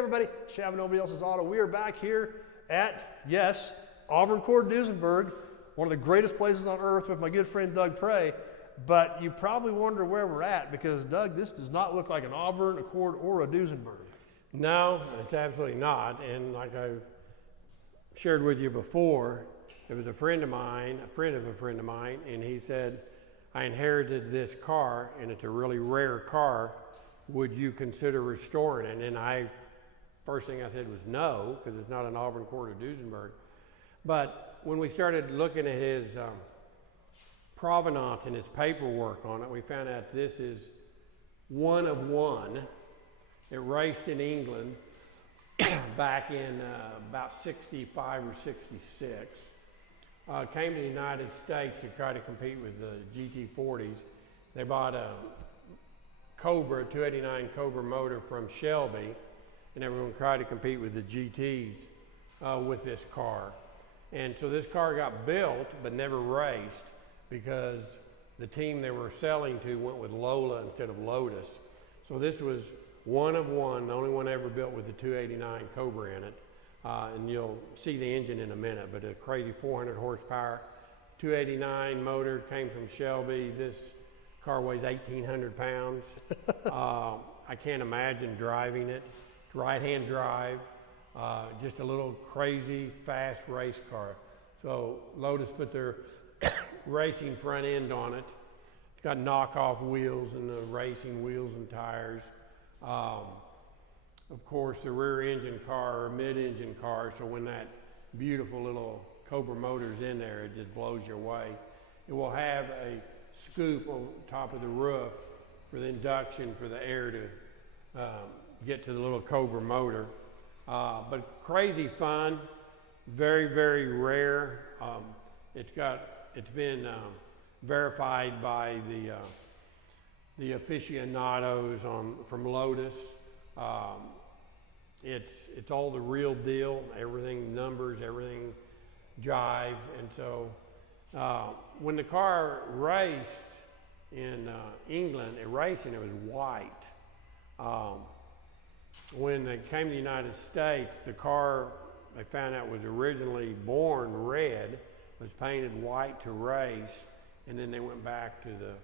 everybody, Shelby Nobody Else's Auto. We are back here at, yes, Auburn Cord Duesenberg, one of the greatest places on earth with my good friend Doug Prey. But you probably wonder where we're at because, Doug, this does not look like an Auburn, a Cord, or a Duesenberg. No, it's absolutely not. And like I shared with you before, it was a friend of mine, a friend of a friend of mine, and he said, I inherited this car, and it's a really rare car. Would you consider restoring it? And first thing I said was no, because it's not an Auburn Cord or Duesenberg. But when we started looking at his provenance and his paperwork on it, we found out this is one of one. It raced in England back in about 65 or 66. Came to the United States to try to compete with the GT40s. They bought a Cobra, 289 Cobra motor from Shelby, and everyone tried to compete with the GTs with this car. And so this car got built but never raced because the team they were selling to went with Lola instead of Lotus. So this was one of one, the only one ever built with the 289 Cobra in it. And you'll see the engine in a minute, but a crazy 400 horsepower, 289 motor, came from Shelby. This car weighs 1,800 pounds. I can't imagine driving it. It's right-hand drive, just a little crazy, fast race car. So Lotus put their racing front end on it. It's got knockoff wheels and the racing wheels and tires. Of course, the rear engine car or mid-engine car, so when that beautiful little Cobra motor's in there, it just blows you away. It will have a scoop on top of the roof for the induction for the air to get to the little Cobra motor. But crazy fun, very, very rare. It's been verified by the aficionados from Lotus. It's all the real deal, everything numbers, everything jive. And so when the car raced in England, it raced and it was white. When they came to the United States, the car they found out was originally born red, was painted white to race, and then they went back to the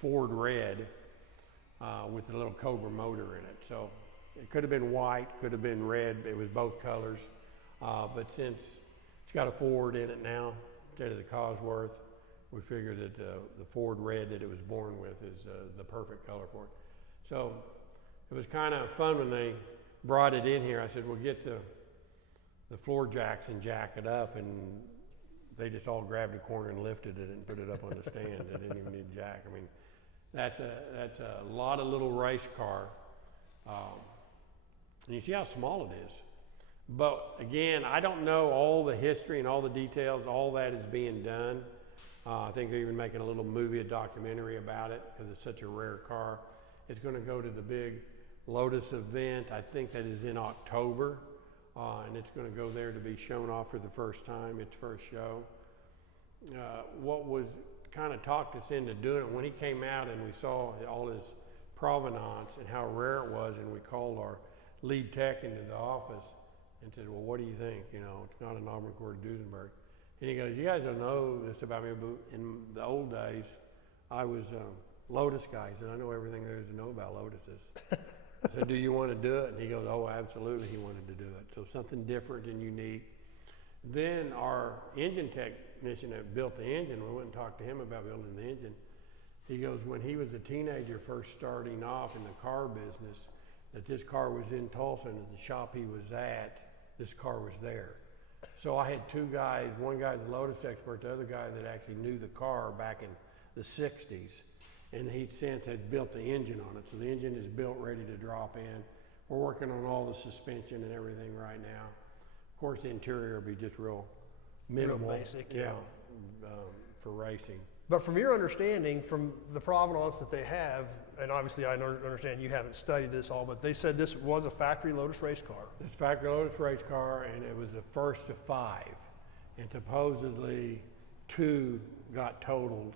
Ford red with the little Cobra motor in it. So it could have been white, could have been red. It was both colors. But since it's got a Ford in it now instead of the Cosworth, we figured that the Ford red that it was born with is the perfect color for it. So it was kind of fun when they brought it in here. I said, well, get the floor jacks and jack it up. And they just all grabbed a corner and lifted it and put it up on the stand. They didn't even need a jack. I mean, that's a lot of little race car. And you see how small it is. But again, I don't know all the history and all the details. All that is being done. I think they're even making a little movie, a documentary about it because it's such a rare car. It's going to go to the big Lotus event. I think that is in October. And it's going to go there to be shown off for the first time, its first show. What was kind of talked us into doing it, when he came out and we saw all his provenance and how rare it was, and we called our lead tech into the office and said, well, what do you think? You know, it's not an Auburn Cord Duesenberg. And he goes, you guys don't know this about me, but in the old days, I was a Lotus guy. He said, I know everything there is to know about Lotuses. I said, do you want to do it? And he goes, oh, absolutely, he wanted to do it. So something different and unique. Then our engine technician that built the engine, we went and talked to him about building the engine. He goes, when he was a teenager first starting off in the car business, that this car was in Tulsa, and at the shop he was at, this car was there. So I had two guys, one guy's a Lotus expert, the other guy that actually knew the car back in the 60s. And he since had built the engine on it. So the engine is built, ready to drop in. We're working on all the suspension and everything right now. Of course, the interior will be just real minimal. Real basic. Yeah, for racing. But from your understanding, from the provenance that they have, and obviously I understand you haven't studied this all, but they said this was a factory Lotus race car. This factory Lotus race car, and it was the first of 5. And supposedly 2 got totaled,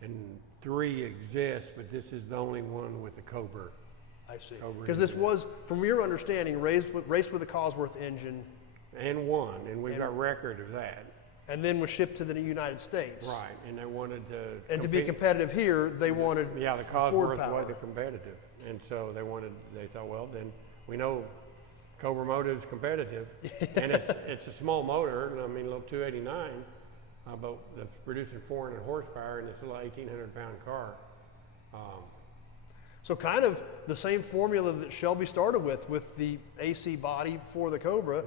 and 3 exist, but this is the only one with the Cobra I see. Cobra Because this engine. was, from your understanding, raced with a Cosworth engine, And won, and we've got record of that. and then was shipped to the United States. Right, and they wanted to And to be compete. competitive here, they wanted Yeah, the Ford Cosworth power. wasn't competitive, and so they thought, well, then we know Cobra Motive's competitive, and it's a small motor, I mean, a little 289, but it's producing 400 horsepower, and it's a little 1,800-pound car. So kind of the same formula that Shelby started with the AC body for the Cobra,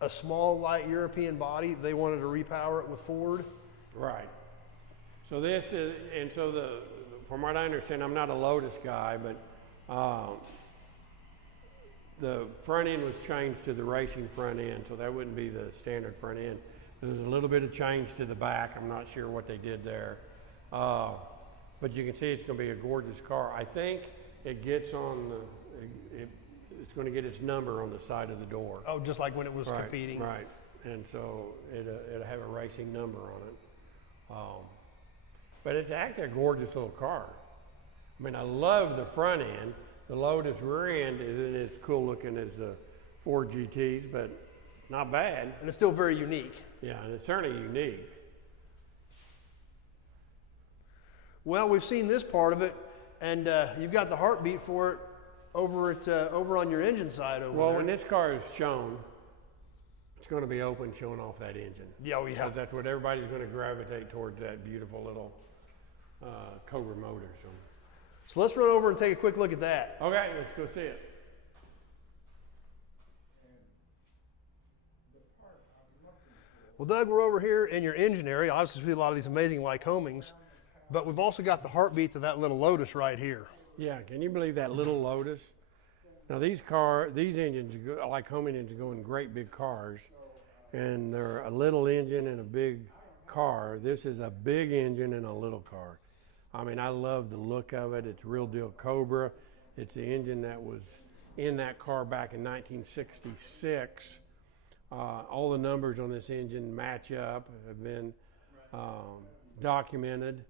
a small, light European body. They wanted to repower it with Ford. Right. So this is, and so from what I understand, I'm not a Lotus guy, but the front end was changed to the racing front end, so that wouldn't be the standard front end. There's a little bit of change to the back. I'm not sure what they did there. But you can see it's going to be a gorgeous car. I think it gets on it's going to get its number on the side of the door. Oh, just like when it was competing. Right, and so it'll have a racing number on it. But it's actually a gorgeous little car. I mean, I love the front end. The Lotus rear end isn't as cool looking as the Ford GTs, but not bad. And it's still very unique. Yeah, and it's certainly unique. Well, we've seen this part of it, and you've got the heartbeat for it over on your engine side over Well, there. when this car is shown, it's going to be open showing off that engine. Yeah, we have. Because that's what everybody's going to gravitate towards, that beautiful little Cobra motor. So let's run over and take a quick look at that. Okay, let's go see it. Well, Doug, we're over here in your engine area. Obviously, we see a lot of these amazing Lycomings, but we've also got the heartbeat to that little Lotus right here. Yeah, can you believe that little Lotus? Now these engines, like home engines, go in great big cars, and they're a little engine and a big car. This is a big engine and a little car. I mean, I love the look of it. It's real deal Cobra. It's the engine that was in that car back in 1966. All the numbers on this engine match up, have been documented.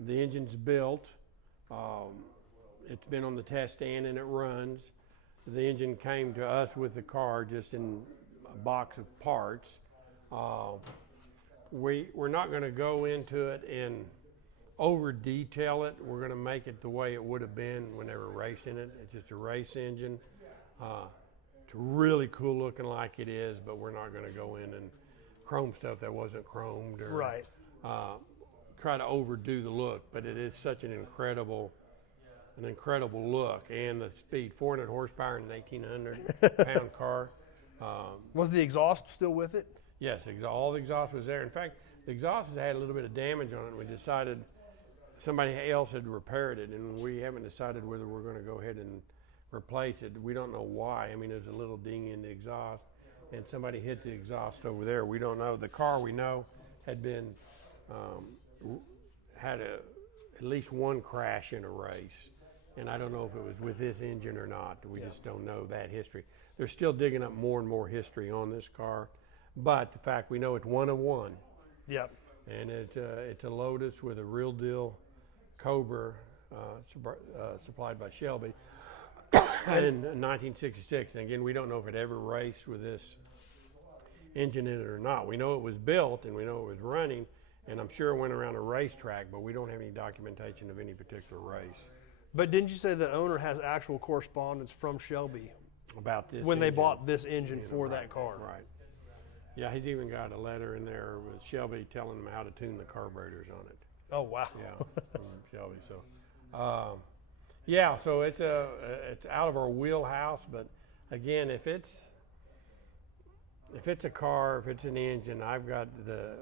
The engine's built. It's been on the test stand and it runs. The engine came to us with the car just in a box of parts. We're not going to go into it and over detail it. We're going to make it the way it would have been when they were racing it. It's just a race engine. It's really cool looking like it is, but we're not going to go in and chrome stuff that wasn't chromed or Right. Try to overdo the look. But it is such an incredible look, and the speed, 400 horsepower and an 1,800 pound car. Was the exhaust still with it? Yes, all the exhaust was there. In fact, the exhaust has had a little bit of damage on it. We decided somebody else had repaired it, and we haven't decided whether we're going to go ahead and replace it. We don't know why. I mean, there's a little ding in the exhaust, and somebody hit the exhaust over there. We don't know. The car, we know, had been had at least one crash in a race, and I don't know if it was with this engine or not. We just don't know that history. They're still digging up more and more history on this car, but the fact we know it's one of one. Yep. And it's a Lotus with a real deal Cobra supplied by Shelby in 1966. And again, we don't know if it ever raced with this engine in it or not. We know it was built and we know it was running, and I'm sure it went around a racetrack, but we don't have any documentation of any particular race. But didn't you say the owner has actual correspondence from Shelby About this when they engine. bought this engine for Right, that car? Right. Yeah, he's even got a letter in there with Shelby telling him how to tune the carburetors on it. Oh, wow. Yeah, from Shelby. So, yeah, so it's out of our wheelhouse. But again, if it's a car, if it's an engine,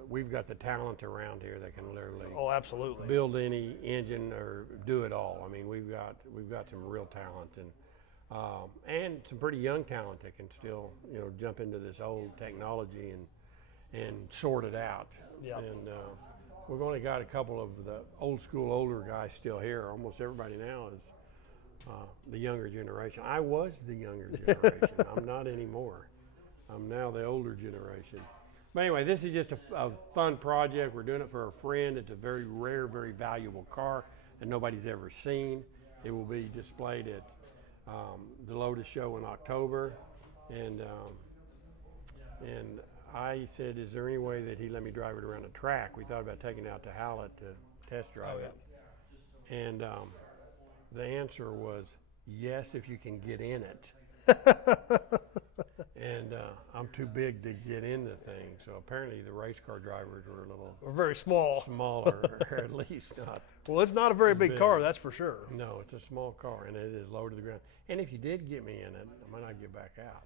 we've got the talent around here that can literally Oh, absolutely. build any engine or do it all. I mean, we've got some real talent and some pretty young talent that can still, jump into this old technology and sort it out. Yep. And we've only got a couple of the old school, older guys still here. Almost everybody now is the younger generation. I was the younger generation. I'm not anymore. I'm now the older generation. But anyway, this is just a fun project. We're doing it for a friend. It's a very rare, very valuable car that nobody's ever seen. It will be displayed at the Lotus show in October, and I said, is there any way that he'd let me drive it around the track? We thought about taking it out to Howlett to test drive it. And the answer was yes, if you can get in it. And I'm too big to get in the thing. So apparently the race car drivers were a little very small. Smaller, or at least not. Well, it's not a very big car, that's for sure. No, it's a small car, and it is low to the ground. And if you did get me in it, I might not get back out.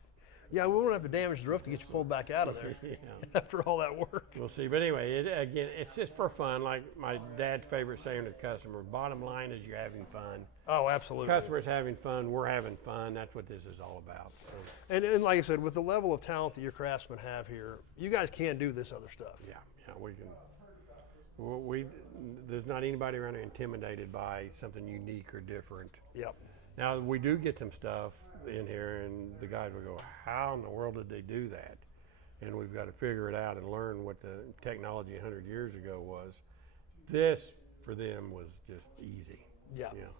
Yeah, we won't have to damage the roof to get you pulled back out of there Yeah. after all that work. We'll see. But anyway, again, it's just for fun. Like my dad's favorite saying to the customer, bottom line is you're having fun. Oh, absolutely. Customer's having fun. We're having fun. That's what this is all about. So. And like I said, with the level of talent that your craftsmen have here, you guys can do this other stuff. Yeah, we can. There's not anybody around here intimidated by something unique or different. Yep. Now, we do get some stuff in here, and the guys will go, how in the world did they do that? And we've got to figure it out and learn what the technology 100 years ago was. This, for them, was just easy. Yeah. You know,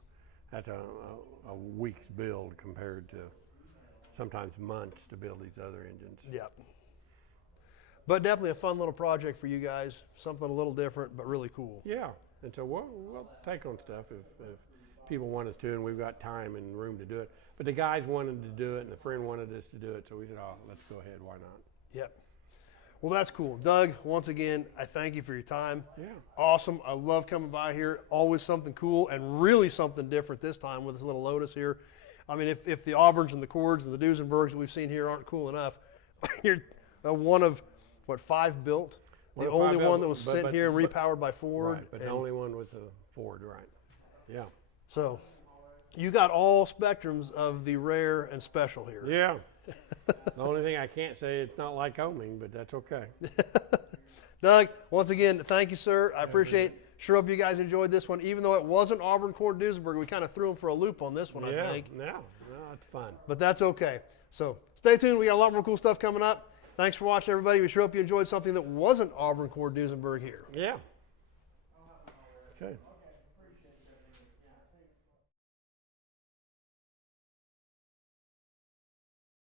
that's a week's build compared to sometimes months to build these other engines. Yep. But definitely a fun little project for you guys, something a little different, but really cool. Yeah, and so we'll take on stuff if people want us to, and we've got time and room to do it. But the guys wanted to do it, and the friend wanted us to do it, so we said, oh, let's go ahead, why not? Yep. Well, that's cool. Doug, once again, I thank you for your time. Yeah. Awesome. I love coming by here. Always something cool and really something different this time with this little Lotus here. I mean, if the Auburns and the Cords and the Duesenbergs that we've seen here aren't cool enough, you're one of, what, 5 built? The only one that was sent here and repowered by Ford. Right, but the only one with a Ford, right. Yeah. So you got all spectrums of the rare and special here. Yeah. The only thing I can't say, it's not like Lycoming, but that's okay. Doug, once again, thank you, sir. I appreciate it. Sure hope you guys enjoyed this one. Even though it wasn't Auburn Cord Duesenberg, we kind of threw them for a loop on this one, I think. Yeah, no, it's fun. But that's okay. So stay tuned. We got a lot more cool stuff coming up. Thanks for watching, everybody. We sure hope you enjoyed something that wasn't Auburn Cord Duesenberg here. Yeah. Okay.